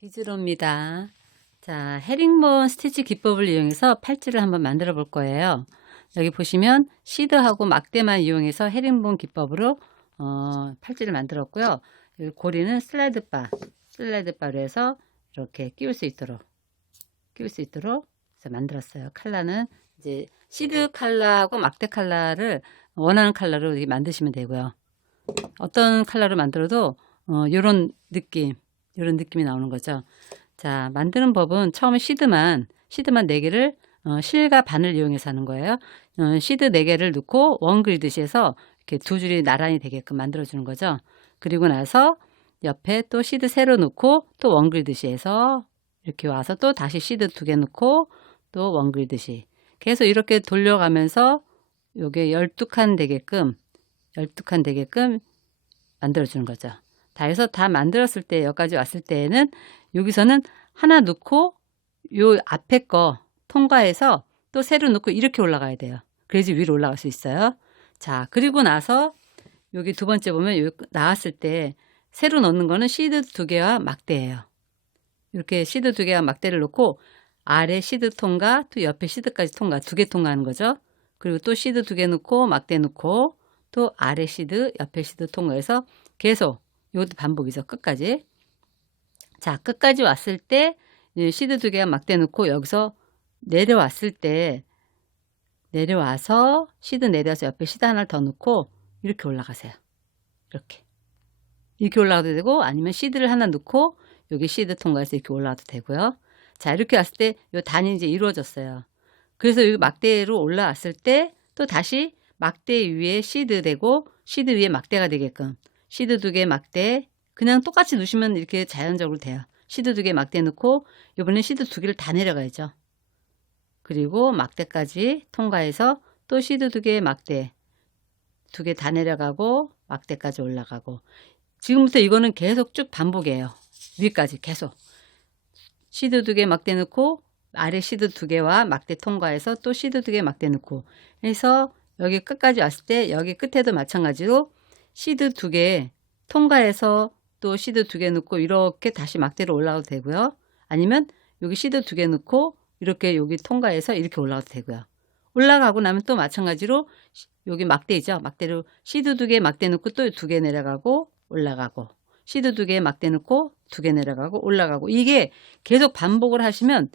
비즈로입니다. 자, 헤링본 스티치 기법을 이용해서 팔찌를 한번 만들어 볼 거예요. 여기 보시면 시드하고 막대만 이용해서 헤링본 기법으로 팔찌를 만들었고요. 이 고리는 슬라이드 바로 해서 이렇게 끼울 수 있도록 해서 만들었어요. 컬러는 이제 시드 컬러하고 막대 컬러를 원하는 컬러로 이렇게 만드시면 되고요. 어떤 컬러로 만들어도 요런 느낌이 나오는 거죠. 자, 만드는 법은 처음에 시드만 4개를 실과 반을 이용해서 하는 거예요. 시드 4개를 넣고 원 그리듯이 해서 이렇게 두 줄이 나란히 되게끔 만들어 주는 거죠. 그리고 나서 옆에 또 시드 세로 넣고 또 원 그리듯이 해서 이렇게 와서 또 다시 시드 2개 넣고 또 원 그리듯이 계속 이렇게 돌려가면서 요게 12칸 되게끔 만들어 주는 거죠. 다 해서 다 만들었을 때 여기까지 왔을 때에는 여기서는 하나 넣고 요 앞에 거 통과해서 또 세로 넣고 이렇게 올라가야 돼요. 그래야지 위로 올라갈 수 있어요. 자, 그리고 나서 여기 두 번째 보면 여기 나왔을 때 세로 넣는 거는 시드 2개와 막대예요. 이렇게 시드 2개와 막대를 넣고 아래 시드 통과 또 옆에 시드까지 통과 2개 통과하는 거죠. 그리고 또 시드 2개 넣고 막대 넣고 또 아래 시드 옆에 시드 통과해서 계속 이것도 반복이죠. 끝까지. 자, 끝까지 왔을 때 시드 2개와 막대 넣고 여기서 내려와서 시드 내려와서 옆에 시드 하나를 더 넣고 이렇게 올라가세요. 이렇게 올라가도 되고 아니면 시드를 하나 넣고 여기 시드 통과해서 이렇게 올라가도 되고요. 자, 이렇게 왔을 때 이 단이 이제 이루어졌어요. 그래서 여기 막대로 올라왔을 때 또 다시 막대 위에 시드 대고 시드 위에 막대가 되게끔 시드 2개 막대 그냥 똑같이 넣으시면 이렇게 자연적으로 돼요. 시드 2개 막대 넣고 이번엔 시드 2개를 다 내려가야죠. 그리고 막대까지 통과해서 또 시드 2개 막대 2개 다 내려가고 막대까지 올라가고 지금부터 이거는 계속 쭉 반복이에요. 위까지 계속 시드 2개 막대 넣고 아래 시드 2개와 막대 통과해서 또 시드 2개 막대 넣고 해서 여기 끝까지 왔을 때 여기 끝에도 마찬가지로 시드 2개 통과해서 또 시드 2개 넣고 이렇게 다시 막대로 올라가도 되고요. 아니면 여기 시드 2개 넣고 이렇게 여기 통과해서 이렇게 올라가도 되고요. 올라가고 나면 또 마찬가지로 여기 막대이죠. 막대로 시드 2개 막대 넣고 또 2개 내려가고 올라가고 시드 2개 막대 넣고 2개 내려가고 올라가고 이게 계속 반복을 하시면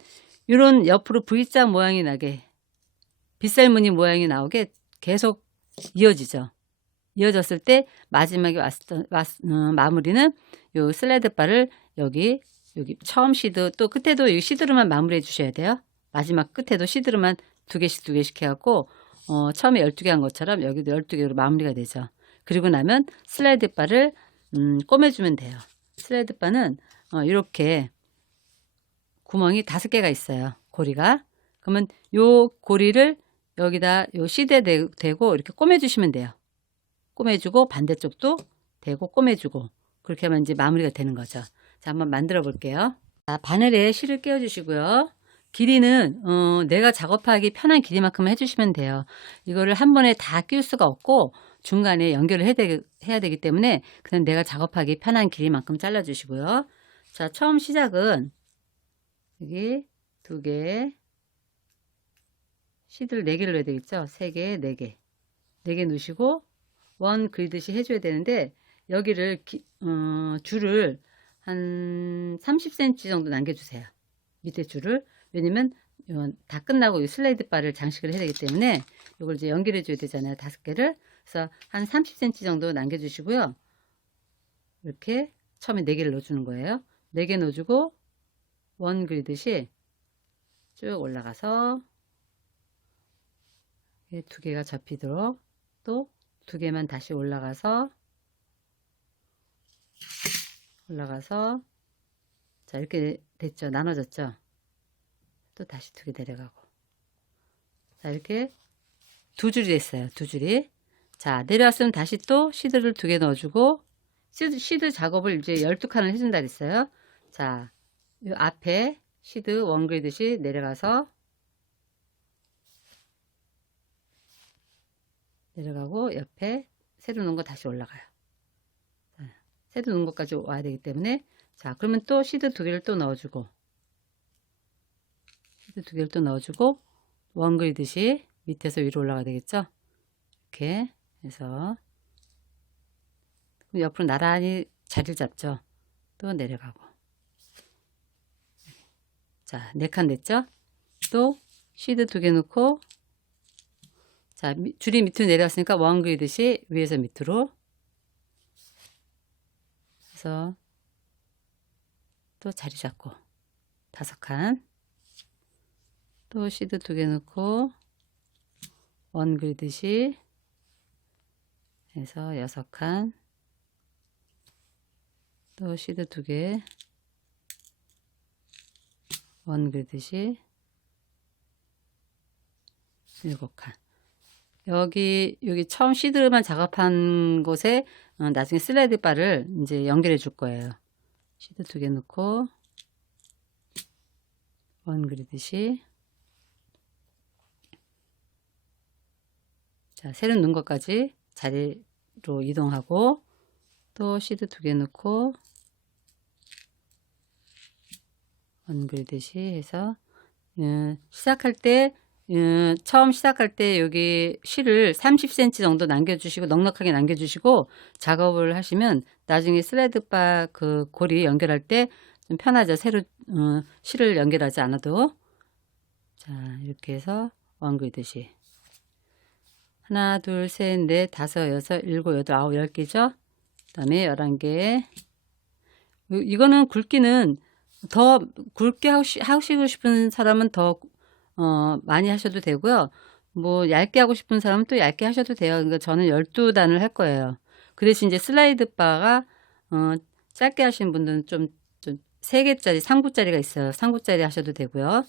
이런 옆으로 V자 모양이 나게 빗살무늬 모양이 나오게 계속 이어지죠. 이어졌을 때 마지막에 마무리는 요 슬라이드 바를 여기 처음 시드 또 끝에도 이 시드로만 마무리해 주셔야 돼요. 마지막 끝에도 시드로만 2개씩 해갖고 처음에 12개 한 것처럼 여기도 12개로 마무리가 되죠. 그리고 나면 슬라이드 바를 꼬매주면 돼요. 슬라이드 바는 이렇게 구멍이 5개가 있어요. 고리가. 그러면 요 고리를 여기다 요 시드에 대고 이렇게 꼬매주시면 돼요. 꼬매주고 반대쪽도 대고 꼬매주고 그렇게 하면 이제 마무리가 되는 거죠. 자, 한번 만들어 볼게요. 자, 바늘에 실을 끼워 주시고요. 길이는 내가 작업하기 편한 길이만큼 해주시면 돼요. 이거를 한 번에 다 끼울 수가 없고 중간에 연결을 해야 되기 때문에 그냥 내가 작업하기 편한 길이만큼 잘라 주시고요. 자, 처음 시작은 여기 2개 시드를 4개를 넣어야 되겠죠. 3개, 4개 4개 넣으시고 원 그리듯이 해줘야 되는데 여기를 줄을 한 30cm 정도 남겨주세요. 밑에 줄을. 왜냐면 다 끝나고 이 슬라이드 바를 장식을 해야 되기 때문에 이걸 이제 연결해 줘야 되잖아요. 5개를. 그래서 한 30cm 정도 남겨주시고요. 이렇게 처음에 4개를 넣어주는 거예요. 4개 넣어주고 원 그리듯이 쭉 올라가서 2개가 접히도록 또 2개만 다시 올라가서 자, 이렇게 됐죠. 나눠졌죠. 또 다시 2개 내려가고 자, 이렇게 2줄이 됐어요. 2줄이. 자, 내려왔으면 다시 또 시드를 2개 넣어주고 시드 작업을 이제 12칸을 해준다 그랬어요. 자, 이 앞에 시드 원 그리듯이 내려가고 옆에 새로 넣은 거 다시 올라가요. 새로 넣은 것까지 와야 되기 때문에. 자, 그러면 또 시드 2개를 또 넣어주고, 시드 2개를 또 넣어주고, 원 그리듯이 밑에서 위로 올라가야 되겠죠? 이렇게 해서 옆으로 나란히 자리를 잡죠. 또 내려가고. 자, 4칸 됐죠? 또 시드 2개 넣고, 자, 줄이 밑으로 내려왔으니까 원 그리듯이 위에서 밑으로 해서 또 자리 잡고 5칸, 또 시드 2개 넣고 원 그리듯이 해서 6칸, 또 시드 2개 원 그리듯이 7칸. 여기 처음 시드만 작업한 곳에 나중에 슬라이드 바를 이제 연결해 줄 거예요. 시드 2개 넣고 원 그리듯이. 자, 새로 넣은 것까지 자리로 이동하고, 또 시드 2개 넣고 원 그리듯이 해서 시작할 때, 처음 시작할 때 여기 실을 30cm 정도 남겨주시고, 넉넉하게 남겨주시고 작업을 하시면 나중에 슬라이드 바 그 고리 연결할 때 좀 편하죠. 새로 실을 연결하지 않아도. 자, 이렇게 해서 원 그리듯이 하나, 둘, 셋, 넷, 다섯, 여섯, 일곱, 여덟, 아홉, 10개죠. 그 다음에 11개. 이거는 굵기는 더 굵게 하시고 싶은 사람은 더 많이 하셔도 되고요. 뭐 얇게 하고 싶은 사람은 또 얇게 하셔도 돼요. 그러니까 저는 12단을 할 거예요. 그 대신 이제 슬라이드 바가 짧게 하시는 분들은 좀 3개짜리 상부짜리가 있어요. 상부짜리 하셔도 되고요.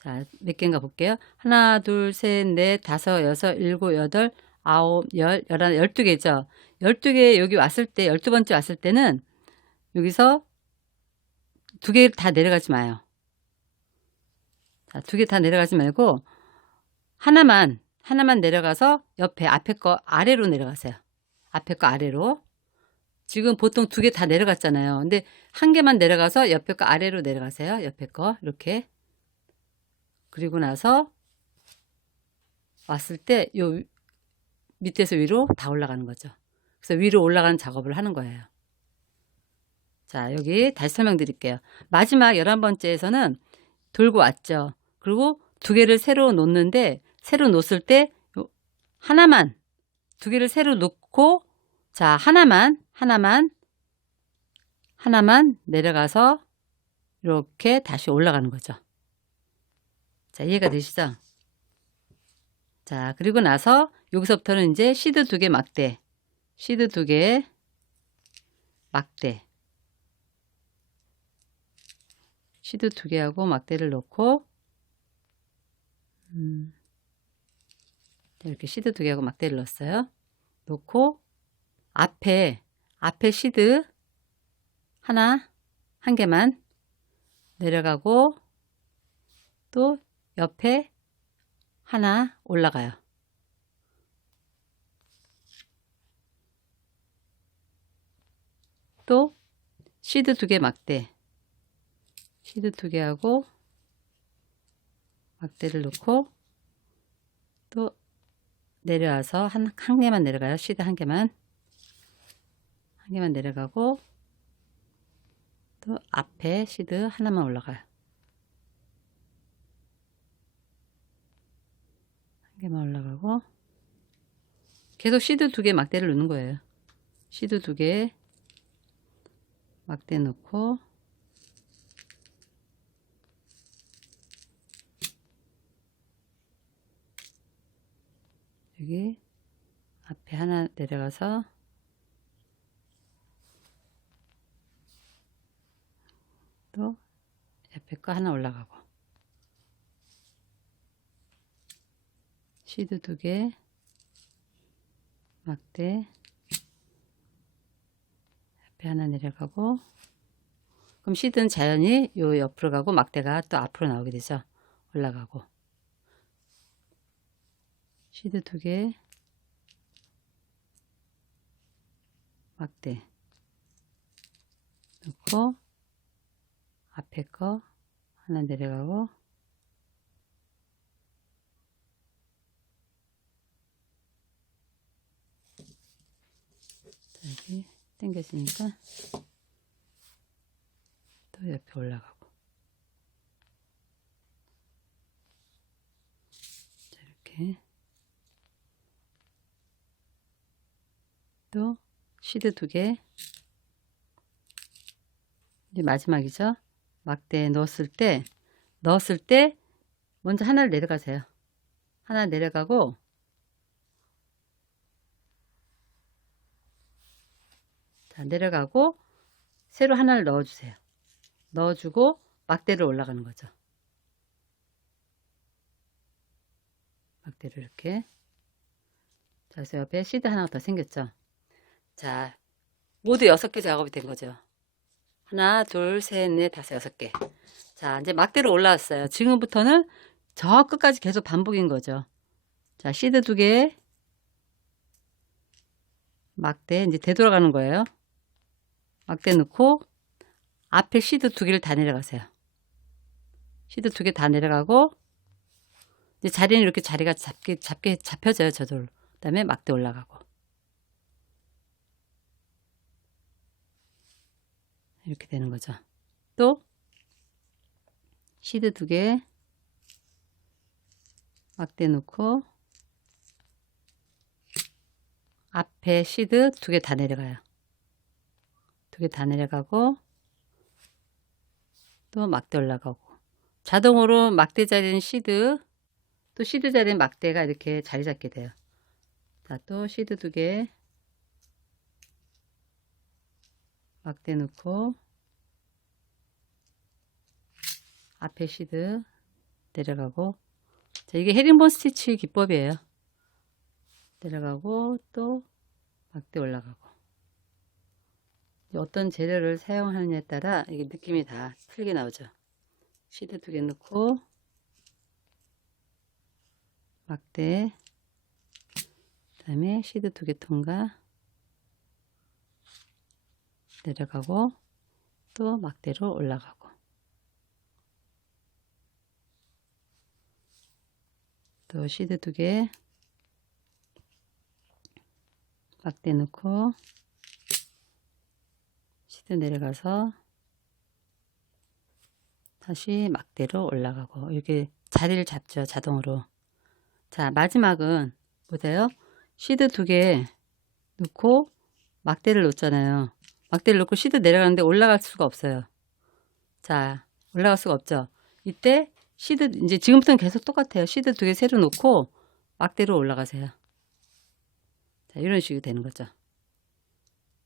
자, 몇 개인가 볼게요. 하나, 둘, 셋, 넷, 다섯, 여섯, 일곱, 여덟, 아홉, 열, 열하나, 12개죠. 12개 여기 왔을 때, 12번째 왔을 때는 여기서 2개 다 내려가지 마요. 자, 2개 다 내려가지 말고 하나만 내려가서 옆에 앞에 거 아래로 내려가세요. 앞에 거 아래로. 지금 보통 2개 다 내려갔잖아요. 근데 한 개만 내려가서 옆에 거 아래로 내려가세요. 옆에 거 이렇게. 그리고 나서 왔을 때 요 밑에서 위로 다 올라가는 거죠. 그래서 위로 올라가는 작업을 하는 거예요. 자, 여기 다시 설명드릴게요. 마지막 11번째에서는 돌고 왔죠. 그리고 2개를 새로 놓는데, 새로 놓았을 때 하나만, 2개를 새로 놓고, 자, 하나만 내려가서 이렇게 다시 올라가는 거죠. 자, 이해가 되시죠? 자, 그리고 나서 여기서부터는 이제 시드 2개 막대, 시드 2개 막대, 시드 2개하고 막대를 넣고, 이렇게 시드 2개하고 막대를 넣었어요. 놓고 앞에 시드 한 개만 내려가고, 또 옆에 하나 올라가요. 또 시드 2개 막대, 시드 2개하고 막대를 넣고, 또 내려와서 한 개만 내려가요. 시드 한 개만 내려가고, 또 앞에 시드 하나만 올라가요. 한 개만 올라가고, 계속 시드 2개 막대를 넣는 거예요. 시드 2개 막대 넣고, 여기 앞에 하나 내려가서 또 옆에 거 하나 올라가고, 시드 2개 막대 옆에 하나 내려가고, 그럼 시드는 자연히 요 옆으로 가고 막대가 또 앞으로 나오게 되죠. 올라가고, 시드 2개 막대 놓고 앞에 거 하나 내려가고 여기 당겨지니까 또 옆에 올라가고 자, 이렇게 또 시드 2개 이제 마지막이죠. 막대에 넣었을 때 먼저 하나를 내려가세요. 하나 내려가고 자, 내려가고 새로 하나를 넣어주세요. 넣어주고 막대로 올라가는 거죠. 막대로 이렇게. 자, 그래서 옆에 시드 하나가 더 생겼죠. 자, 모두 6개 작업이 된 거죠. 하나, 둘, 셋, 넷, 다섯, 6개. 자, 이제 막대로 올라왔어요. 지금부터는 저 끝까지 계속 반복인 거죠. 자, 시드 2개, 막대 이제 되돌아가는 거예요. 막대 넣고 앞에 시드 2개를 다 내려가세요. 시드 2개 다 내려가고 이제 자리는 이렇게 자리가 잡혀져요. 저절로. 그 다음에 막대 올라가고 이렇게 되는 거죠. 또 시드 2개 막대 놓고 앞에 시드 2개 다 내려가요. 2개 다 내려가고 또 막대 올라가고 자동으로 막대 자리는 시드 또 시드 자리는 막대가 이렇게 자리 잡게 돼요. 자, 또 시드 2개 막대 놓고 앞에 시드 내려가고 자, 이게 헤링본 스티치 기법이에요. 내려가고 또 막대 올라가고 어떤 재료를 사용하느냐에 따라 이게 느낌이 다 틀리게 나오죠. 시드 2개 넣고 막대 그 다음에 시드 2개 통과 내려가고 또 막대로 올라가고 또 시드 2개 막대 넣고 시드 내려가서 다시 막대로 올라가고 이렇게 자리를 잡죠. 자동으로. 자, 마지막은 보세요. 시드 2개 넣고 막대를 놓잖아요. 막대를 놓고 시드 내려가는데 올라갈 수가 없어요. 자, 올라갈 수가 없죠. 이때 시드 이제 지금부터는 계속 똑같아요. 시드 2개 새로 놓고 막대로 올라가세요. 자, 이런 식으로 되는 거죠.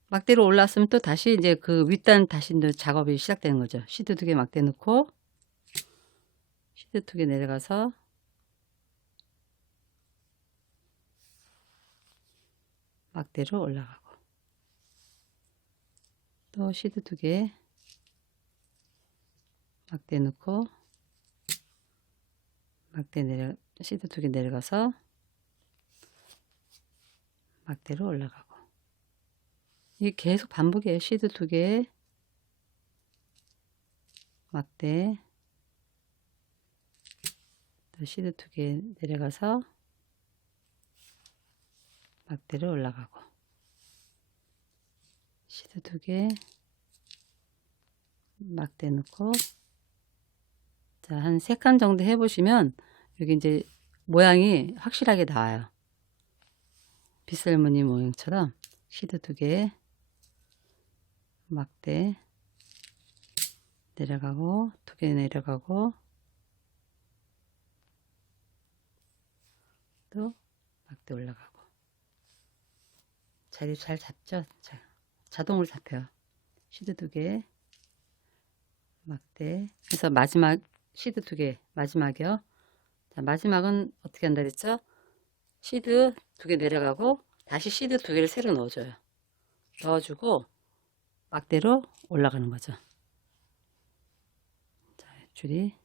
막대로 올라왔으면 또 다시 이제 그 윗단 다시 작업이 시작되는 거죠. 시드 2개 막대 넣고 시드 2개 내려가서 막대로 올라가고 또 시드 2개 막대 넣고 시드 2개 내려가서 막대로 올라가고 이게 계속 반복이에요. 시드 2개 막대 또 시드 2개 내려가서 막대로 올라가고 시드 2개 막대 넣고 자, 한 3칸 정도 해보시면 여기 이제 모양이 확실하게 나와요. 빗살무늬 모양처럼 시드 2개 막대 내려가고 2개 내려가고 또 막대 올라가고 자리 잘 잡죠? 자, 자동으로 잡혀요. 시드 2개 막대 그래서 마지막 시드 2개 마지막이요. 자, 마지막은 어떻게 한다 그랬죠? 시드 2개 내려가고 다시 시드 2개를 새로 넣어줘요. 넣어주고 막대로 올라가는 거죠. 자, 줄이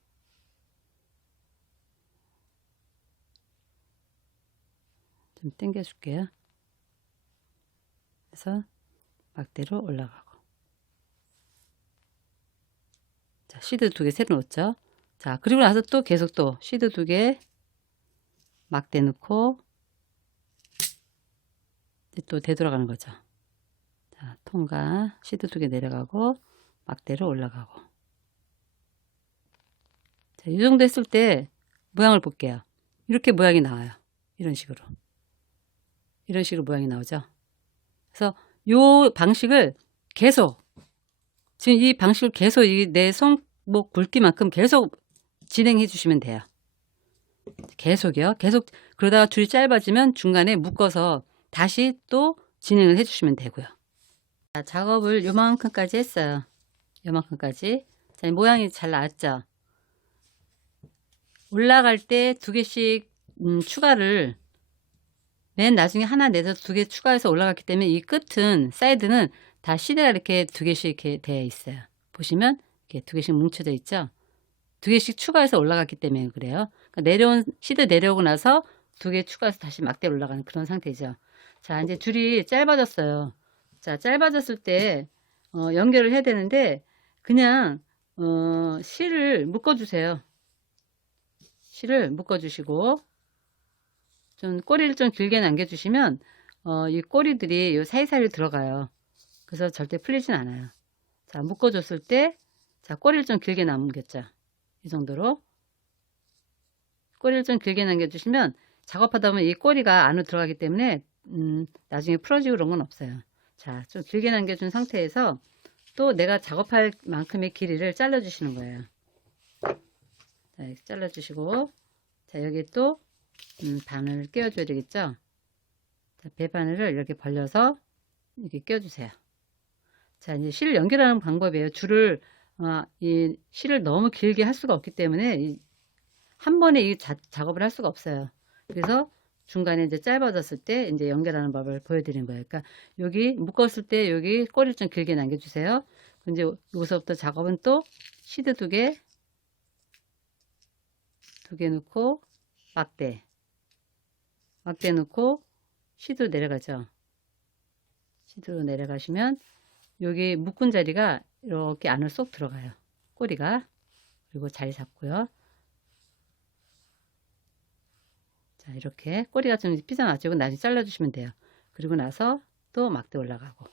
좀 당겨 줄게요. 그래서 막대로 올라가고 시드 2개 새로 넣었죠. 자, 그리고 나서 또 계속 또 시드 2개 막대 넣고 이제 또 되돌아가는 거죠. 자, 통과 시드 2개 내려가고 막대로 올라가고. 자, 이 정도 했을 때 모양을 볼게요. 이렇게 모양이 나와요. 이런 식으로 모양이 나오죠. 그래서 이 방식을 계속, 지금 이 방식을 계속 내 손목 굵기만큼 계속 진행해 주시면 돼요. 계속이요. 계속. 그러다가 줄이 짧아지면 중간에 묶어서 다시 또 진행을 해 주시면 되고요. 자, 작업을 요만큼까지 했어요. 요만큼까지. 자, 모양이 잘 나왔죠. 올라갈 때 2개씩 추가를, 맨 나중에 하나 내서 2개 추가해서 올라갔기 때문에 이 끝은, 사이드는 다 시드가 이렇게 2개씩 이렇게 되어 있어요. 보시면 이렇게 2개씩 뭉쳐져 있죠. 2개씩 추가해서 올라갔기 때문에 그래요. 그러니까 시드 내려오고 나서 2개 추가해서 다시 막대로 올라가는 그런 상태죠. 자, 이제 줄이 짧아졌어요. 자, 짧아졌을 때 연결을 해야 되는데 그냥 실을 묶어주세요. 실을 묶어주시고 좀 꼬리를 좀 길게 남겨주시면 이 꼬리들이 요 사이사이로 들어가요. 그래서 절대 풀리진 않아요. 자, 묶어줬을 때, 자, 꼬리를 좀 길게 남겼죠. 이 정도로 꼬리를 좀 길게 남겨주시면 작업하다 보면 이 꼬리가 안으로 들어가기 때문에 나중에 풀어지고 그런 건 없어요. 자, 좀 길게 남겨준 상태에서 또 내가 작업할 만큼의 길이를 잘라주시는 거예요. 자, 이렇게 잘라주시고, 자, 여기 또 바늘 끼워줘야 되겠죠. 자, 배바늘을 이렇게 벌려서 이렇게 끼워주세요. 자, 이제 실을 연결하는 방법이에요. 이 실을 너무 길게 할 수가 없기 때문에 한 번에 이 작업을 할 수가 없어요. 그래서 중간에 이제 짧아졌을 때 이제 연결하는 법을 보여드리는 거예요. 그러니까 여기 묶었을 때 여기 꼬리를 좀 길게 남겨주세요. 이제 여기서부터 작업은 또 시드 2개 넣고 막대 넣고 시드로 내려가죠. 시드로 내려가시면 여기 묶은 자리가 이렇게 안으로 쏙 들어가요. 꼬리가. 그리고 자리 잡고요. 자, 이렇게 꼬리가 좀 삐져나왔죠. 이건 나중에 잘라주시면 돼요. 그리고 나서 또 막대 올라가고.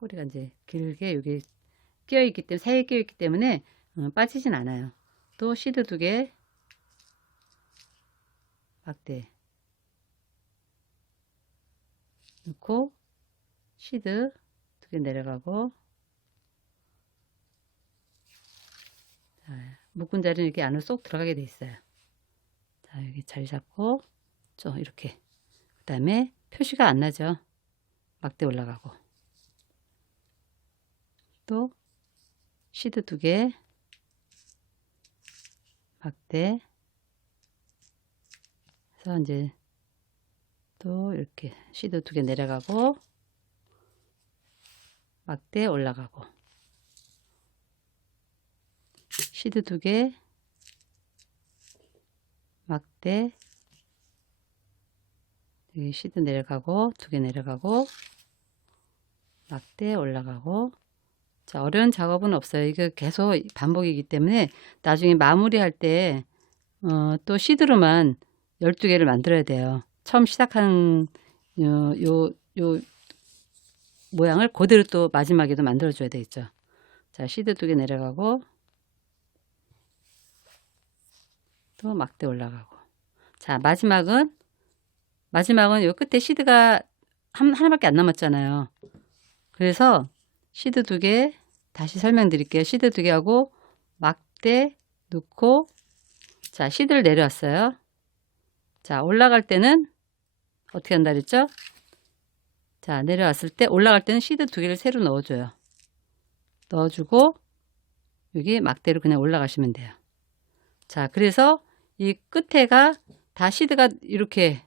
꼬리가 이제 길게 여기 끼어있기 때문에, 사이에 끼어있기 때문에 빠지진 않아요. 또 시드 2개 막대 넣고 시드 2개 내려가고, 자, 묶은 자리는 이렇게 안으로 쏙 들어가게 돼 있어요. 자, 여기 자리 잡고 좀 이렇게. 그 다음에 표시가 안 나죠. 막대 올라가고, 또 시드 2개 막대 해서 이제 또 이렇게 시드 2개 내려가고 막대 올라가고, 시드 2개 막대, 여기 시드 내려가고 2개 내려가고 막대 올라가고. 자, 어려운 작업은 없어요. 이거 계속 반복이기 때문에 나중에 마무리할 때 또 시드로만 12개를 만들어야 돼요. 처음 시작한 요 모양을 그대로 또 마지막에도 만들어 줘야 되겠죠. 자, 시드 2개 내려가고 또 막대 올라가고. 자, 마지막은 요 끝에 시드가 하나밖에 안 남았잖아요. 그래서 시드 2개 다시 설명드릴게요. 시드 2개 하고 막대 넣고, 자, 시드를 내려왔어요. 자, 올라갈 때는 어떻게 한다 그랬죠? 자, 내려왔을 때 올라갈 때는 시드 2개를 새로 넣어줘요. 넣어주고 여기 막대로 그냥 올라가시면 돼요. 자, 그래서 이 끝에가 다 시드가 이렇게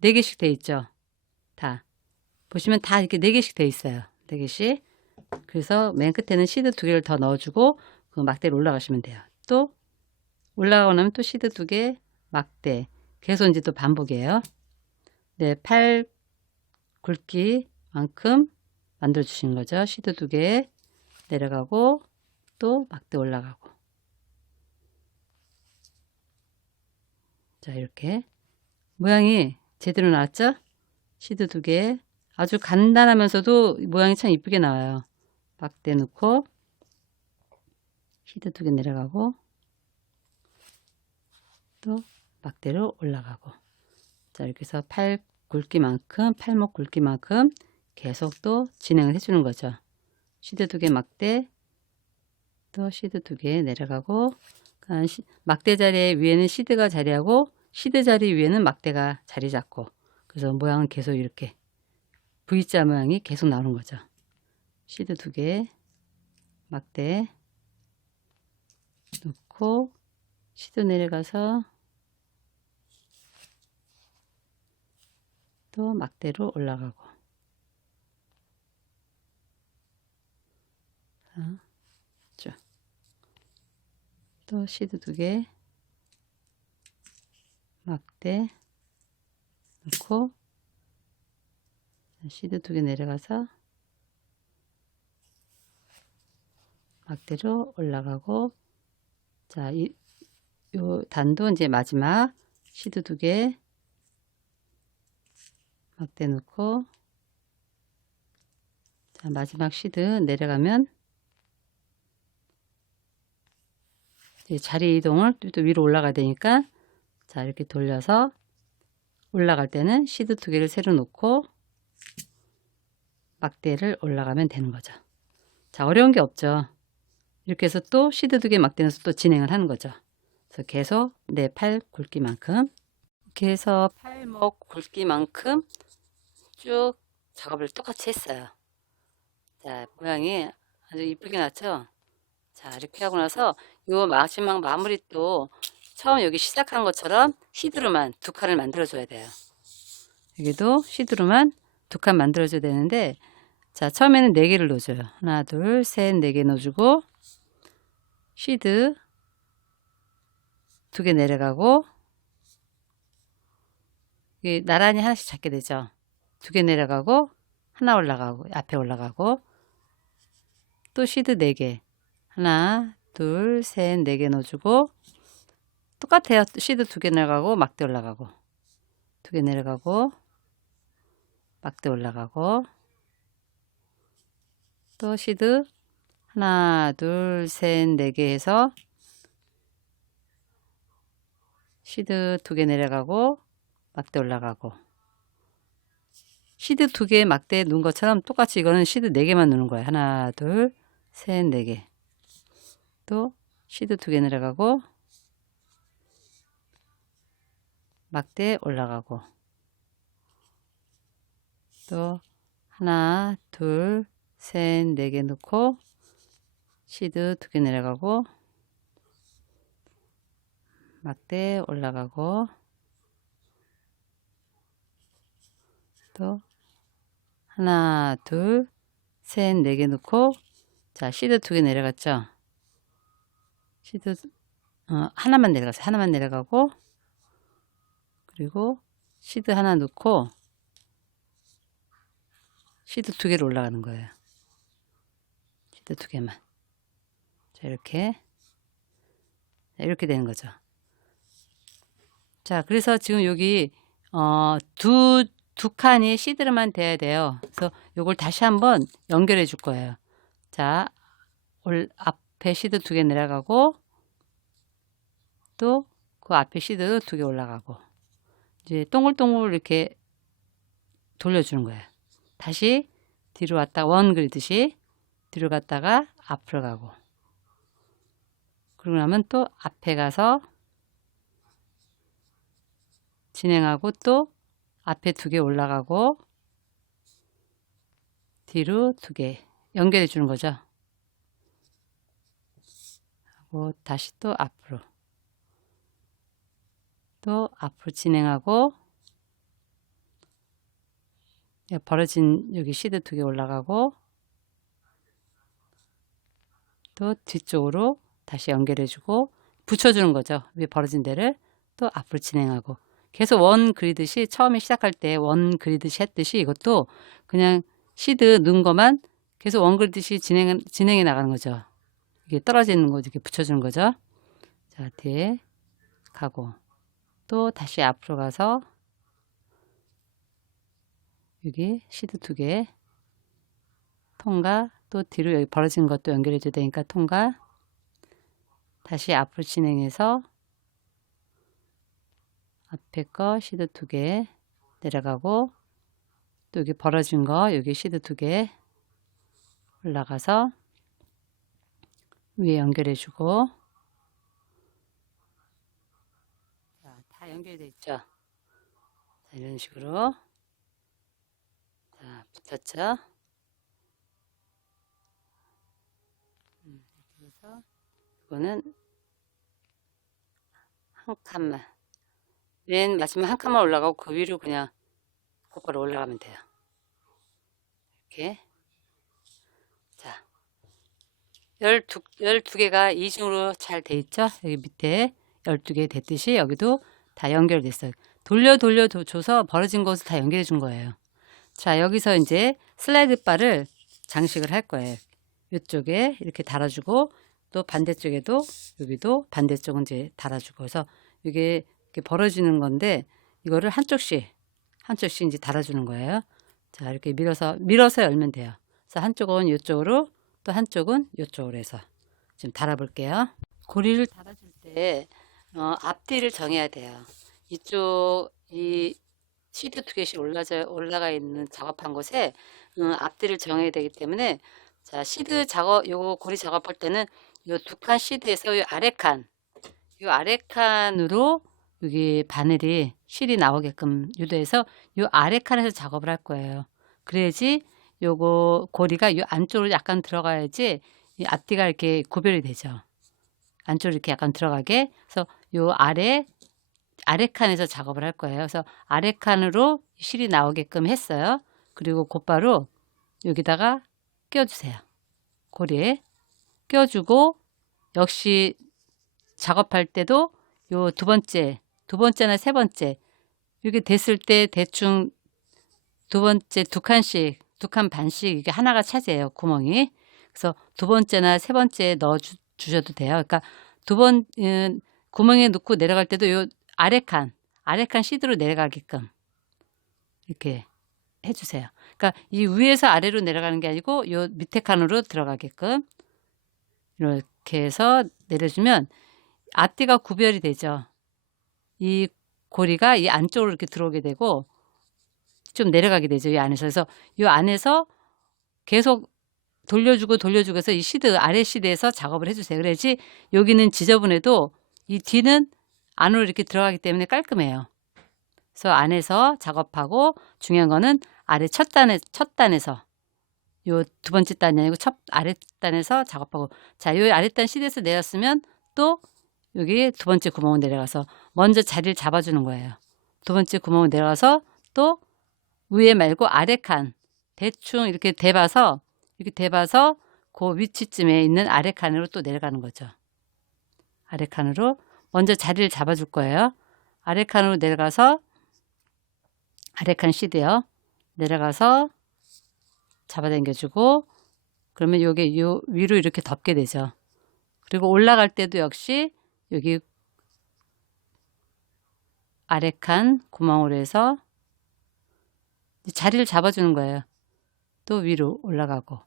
4개씩 돼 있죠. 다 보시면 다 이렇게 4개씩 돼 있어요. 4개씩. 그래서 맨 끝에는 시드 2개를 더 넣어주고 그 막대로 올라가시면 돼요. 또 올라가고 나면 또 시드 2개 막대, 계속 이제 또 반복이에요. 네, 팔 굵기만큼 만들어 주시는 거죠. 시드 2개 내려가고 또 막대 올라가고. 자, 이렇게 모양이 제대로 나왔죠? 시드 2개 아주 간단하면서도 모양이 참 이쁘게 나와요. 막대 넣고 시드 2개 내려가고 또 막대로 올라가고. 자, 이렇게 해서 팔목 굵기만큼 계속 또 진행을 해주는 거죠. 시드 2개 막대 또 시드 2개 내려가고, 막대 자리 위에는 시드가 자리하고 시드 자리 위에는 막대가 자리 잡고, 그래서 모양은 계속 이렇게 V자 모양이 계속 나오는 거죠. 시드 2개 막대 놓고 시드 내려가서 또 막대로 올라가고. 자, 또 시드 2개 막대 넣고 시드 2개 내려가서 막대로 올라가고. 자, 요 단도 이제 마지막 시드 2개 막대 넣고, 자, 마지막 시드 내려가면 이제 자리 이동을 또 위로 올라가야 되니까, 자, 이렇게 돌려서 올라갈 때는 시드 2개를 새로 놓고 막대를 올라가면 되는 거죠. 자, 어려운 게 없죠. 이렇게 해서 또 시드 2개 막대 넣어서 또 진행을 하는 거죠. 그래서 계속 내 팔 굵기만큼, 이렇게 해서 팔목 굵기만큼 쭉 작업을 똑같이 했어요. 자, 모양이 아주 이쁘게 났죠. 자, 이렇게 하고 나서 요 마지막 마무리 또 처음 여기 시작한 것처럼 시드로만 2칸을 만들어 줘야 돼요. 여기도 시드로만 2칸 만들어 줘야 되는데, 자, 처음에는 4개를 넣어줘요. 하나, 둘, 셋, 4개 넣어주고 시드 2개 내려가고, 이게 나란히 하나씩 잡게 되죠. 2개 내려가고 하나 올라가고 앞에 올라가고, 또 시드 4개 하나, 둘, 셋, 4개 넣어주고, 똑같아요. 시드 2개 내려가고 막대 올라가고, 2개 내려가고 막대 올라가고, 또 시드 하나, 둘, 셋, 4개 해서 시드 2개 내려가고 막대 올라가고, 시드 2개 막대 넣은 것처럼 똑같이 이거는 시드 4개만 넣는 거예요. 하나, 둘, 셋, 4개. 또 시드 2개 내려가고 막대 올라가고, 또 하나, 둘, 셋, 4개 넣고 시드 2개 내려가고 막대 올라가고, 또 하나, 둘, 셋, 4개 넣고, 자, 시드 2개 내려갔죠. 시드 하나만 내려갔어요. 하나만 내려가고, 그리고 시드 하나 넣고 시드 2개로 올라가는 거예요. 시드 2개만. 자, 이렇게 되는 거죠. 자, 그래서 지금 여기 두 칸이 시드로만 돼야 돼요. 그래서 요걸 다시 한번 연결해 줄 거예요. 자, 앞에 시드 2개 내려가고, 또 그 앞에 시드 2개 올라가고, 이제 동글동글 이렇게 돌려주는 거예요. 다시 뒤로 왔다가 원 그리듯이 뒤로 갔다가 앞으로 가고, 그러고 나면 또 앞에 가서 진행하고, 또 앞에 2개 올라가고 뒤로 2개 연결해 주는 거죠. 하고 다시 또 앞으로 진행하고, 벌어진 여기 시드 2개 올라가고, 또 뒤쪽으로 다시 연결해 주고 붙여주는 거죠. 위에 벌어진 데를 또 앞으로 진행하고, 계속 원 그리듯이 처음에 시작할 때 원 그리듯이 했듯이 이것도 그냥 시드 넣은 것만 계속 원그리듯이 진행해 나가는 거죠. 이게 떨어지는 거 이렇게 붙여주는 거죠. 자, 뒤에 가고 또 다시 앞으로 가서 여기 시드 2개 통과, 또 뒤로 여기 벌어진 것도 연결해 줘야 되니까 통과, 다시 앞으로 진행해서 앞에 거 시드 2개 내려가고, 또 여기 벌어진 거 여기 시드 2개 올라가서 위에 연결해 주고, 자, 다 연결되어 있죠. 자, 이런 식으로 자, 붙었죠. 이렇게 해서 이거는 한 칸만, 맨 마지막 한 칸만 올라가고 그 위로 그냥 곧바로 올라가면 돼요. 이렇게. 자, 12개가 이중으로 잘 돼 있죠. 여기 밑에 12개 됐듯이 여기도 다 연결됐어요. 돌려 줘서 벌어진 곳을 다 연결해 준 거예요. 자, 여기서 이제 슬라이드 바를 장식을 할 거예요. 이쪽에 이렇게 달아주고, 또 반대쪽에도 여기도 반대쪽은 이제 달아주고, 그래서 이게 이렇게 벌어지는 건데 이거를 한쪽씩 이제 달아주는 거예요. 자, 이렇게 밀어서 열면 돼요. 그래서 한쪽은 이쪽으로, 또 한쪽은 이쪽으로 해서 지금 달아볼게요. 고리를 달아줄 때 앞뒤를 정해야 돼요. 이쪽 이 시드 2개씩 올라가 있는 작업한 곳에 앞뒤를 정해야 되기 때문에, 자, 시드 작업, 요거 고리 작업할 때는 요 2칸 시드에서 요 아래 칸으로 여기 바늘이 실이 나오게끔 유도해서 요 아래 칸에서 작업을 할 거예요. 그래야지 요거 고리가 요 안쪽으로 약간 들어가야지 이 앞뒤가 이렇게 구별이 되죠. 안쪽으로 이렇게 약간 들어가게. 그래서 요 아래 칸에서 작업을 할 거예요. 그래서 아래 칸으로 실이 나오게끔 했어요. 그리고 곧바로 여기다가 껴주세요. 고리에 껴주고, 역시 작업할 때도 요 두 번째나 세 번째 이렇게 됐을 때 대충 두 번째 2칸씩, 2칸 반씩 이게 하나가 차지해요, 구멍이. 그래서 두 번째나 세 번째 넣어 주셔도 돼요. 그러니까 구멍에 넣고 내려갈 때도 요 아래 칸 시드로 내려가게끔 이렇게 해주세요. 그러니까 이 위에서 아래로 내려가는 게 아니고 요 밑에 칸으로 들어가게끔 이렇게 해서 내려주면 앞뒤가 구별이 되죠. 이 고리가 이 안쪽으로 이렇게 들어오게 되고 좀 내려가게 되죠, 이 안에서. 그래서 이 안에서 계속 돌려주고 해서 이 아래 시드에서 작업을 해주세요. 그래야지 여기는 지저분해도 이 뒤는 안으로 이렇게 들어가기 때문에 깔끔해요. 그래서 안에서 작업하고, 중요한 거는 아래 첫 단에서, 요 두 번째 단이 아니고 아래 단에서 작업하고, 자, 요 아래 단 시드에서 내렸으면 또 여기 두 번째 구멍을 내려가서 먼저 자리를 잡아주는 거예요. 두 번째 구멍을 내려가서 또 위에 말고 아래 칸 대충 이렇게 대봐서 그 위치쯤에 있는 아래 칸으로 또 내려가는 거죠. 아래 칸으로 먼저 자리를 잡아줄 거예요. 아래 칸으로 내려가서 아래 칸 시드요. 내려가서 잡아당겨주고, 그러면 요게 요 위로 이렇게 덮게 되죠. 그리고 올라갈 때도 역시 여기 아래 칸 구멍으로 해서 자리를 잡아주는 거예요. 또 위로 올라가고,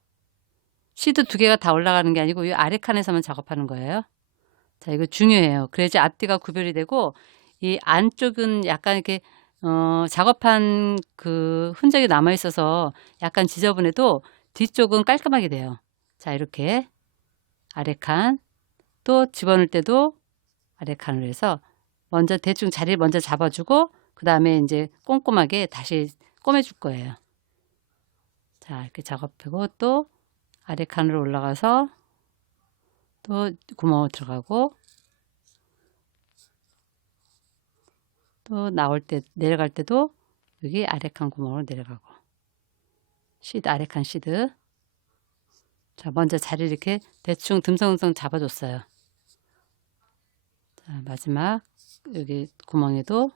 시드 2개가 다 올라가는 게 아니고 이 아래 칸에서만 작업하는 거예요. 자, 이거 중요해요. 그래야지 앞뒤가 구별이 되고, 이 안쪽은 약간 이렇게 작업한 그 흔적이 남아 있어서 약간 지저분해도 뒤쪽은 깔끔하게 돼요. 자, 이렇게 아래 칸 또 집어넣을 때도 아래 칸으로 해서 먼저 대충 자리를 먼저 잡아주고, 그 다음에 이제 꼼꼼하게 다시 꼬매줄 거예요. 자, 이렇게 작업하고 또 아래 칸으로 올라가서 또 구멍을 들어가고, 또 내려갈 때도 여기 아래 칸 구멍으로 내려가고, 시드 아래 칸 시드. 자, 먼저 자리를 이렇게 대충 듬성듬성 잡아줬어요. 자, 마지막 여기 구멍에도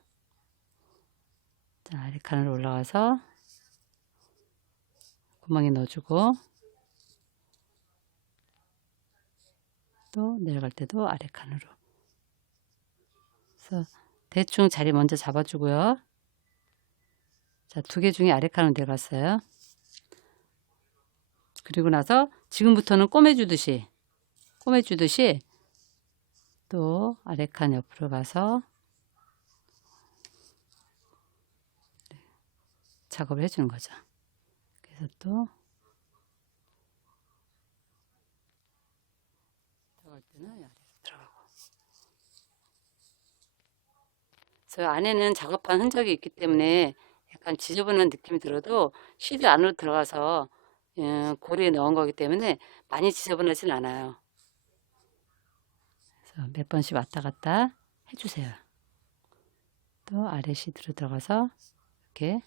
자, 아래 칸으로 올라가서 구멍에 넣어주고, 또 내려갈 때도 아래 칸으로. 그래서 대충 자리 먼저 잡아주고요. 자, 2개 중에 아래 칸으로 내려갔어요. 그리고 나서 지금부터는 꼬매주듯이 또 아래 칸 옆으로 가서 작업을 해주는 거죠. 그래서 또 들어갈 때는 아래로 들어가고. 그래서 안에는 작업한 흔적이 있기 때문에 약간 지저분한 느낌이 들어도 시드 안으로 들어가서 고리에 넣은 거기 때문에 많이 지저분하진 않아요. 그래서 몇 번씩 왔다 갔다 해주세요. 또 아래 시드로 들어가서 이렇게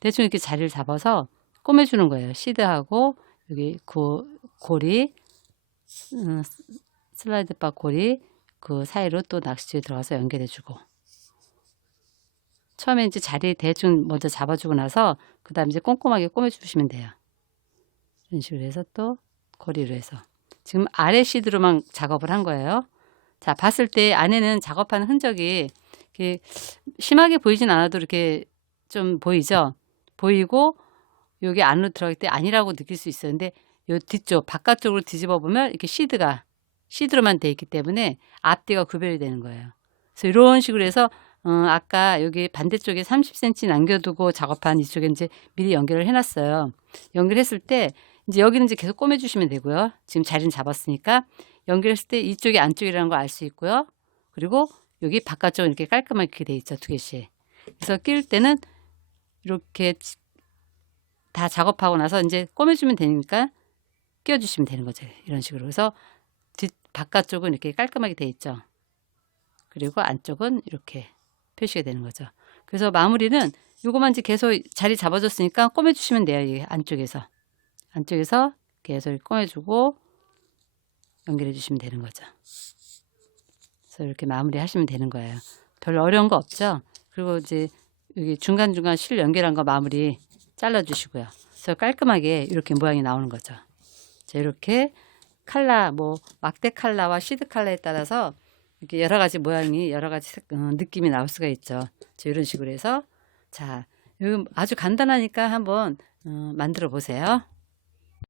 대충 이렇게 자리를 잡아서 꼬매주는 거예요. 시드하고 여기 고리, 슬라이드 바 고리 그 사이로 또 낚싯줄이 들어가서 연결해주고, 처음에 이제 자리 대충 먼저 잡아주고 나서 그 다음 이제 꼼꼼하게 꼬매주시면 돼요. 이런 식으로 해서 또 고리로 해서 지금 아래 시드로만 작업을 한 거예요. 자, 봤을 때 안에는 작업하는 흔적이 이렇게 심하게 보이진 않아도 이렇게 좀 보이죠? 보이고 여기 안으로 들어갈 때 아니라고 느낄 수 있어요. 근데 요 뒤쪽 바깥쪽으로 뒤집어 보면 이렇게 시드로만 돼 있기 때문에 앞뒤가 구별이 되는 거예요. 그래서 이런 식으로 해서 아까 여기 반대쪽에 30cm 남겨두고 작업한 이쪽에 이제 미리 연결을 해놨어요. 연결했을 때 이제 여기는 이제 계속 꼬매주시면 되고요. 지금 자리는 잡았으니까 연결했을 때 이쪽이 안쪽이라는 걸 알 수 있고요. 그리고 여기 바깥쪽은 이렇게 깔끔하게 돼 있죠. 2개씩. 그래서 끼울 때는 이렇게 다 작업하고 나서 이제 꼬매주면 되니까 끼워주시면 되는 거죠. 이런 식으로. 그래서 바깥쪽은 이렇게 깔끔하게 돼 있죠. 그리고 안쪽은 이렇게 표시가 되는 거죠. 그래서 마무리는 요거만 이제 계속 자리 잡아줬으니까 꼬매주시면 돼요. 이 안쪽에서 계속 꼬매주고 연결해 주시면 되는 거죠. 그래서 이렇게 마무리 하시면 되는 거예요. 별로 어려운 거 없죠. 그리고 이제 여기 중간중간 실 연결한 거 마무리 잘라 주시고요. 그래서 깔끔하게 이렇게 모양이 나오는 거죠. 자, 이렇게 칼라, 뭐 막대 칼라와 시드 칼라에 따라서 이렇게 여러 가지 모양이, 여러 가지 느낌이 나올 수가 있죠. 자, 이런 식으로 해서, 자, 이거 아주 간단하니까 한번 만들어 보세요.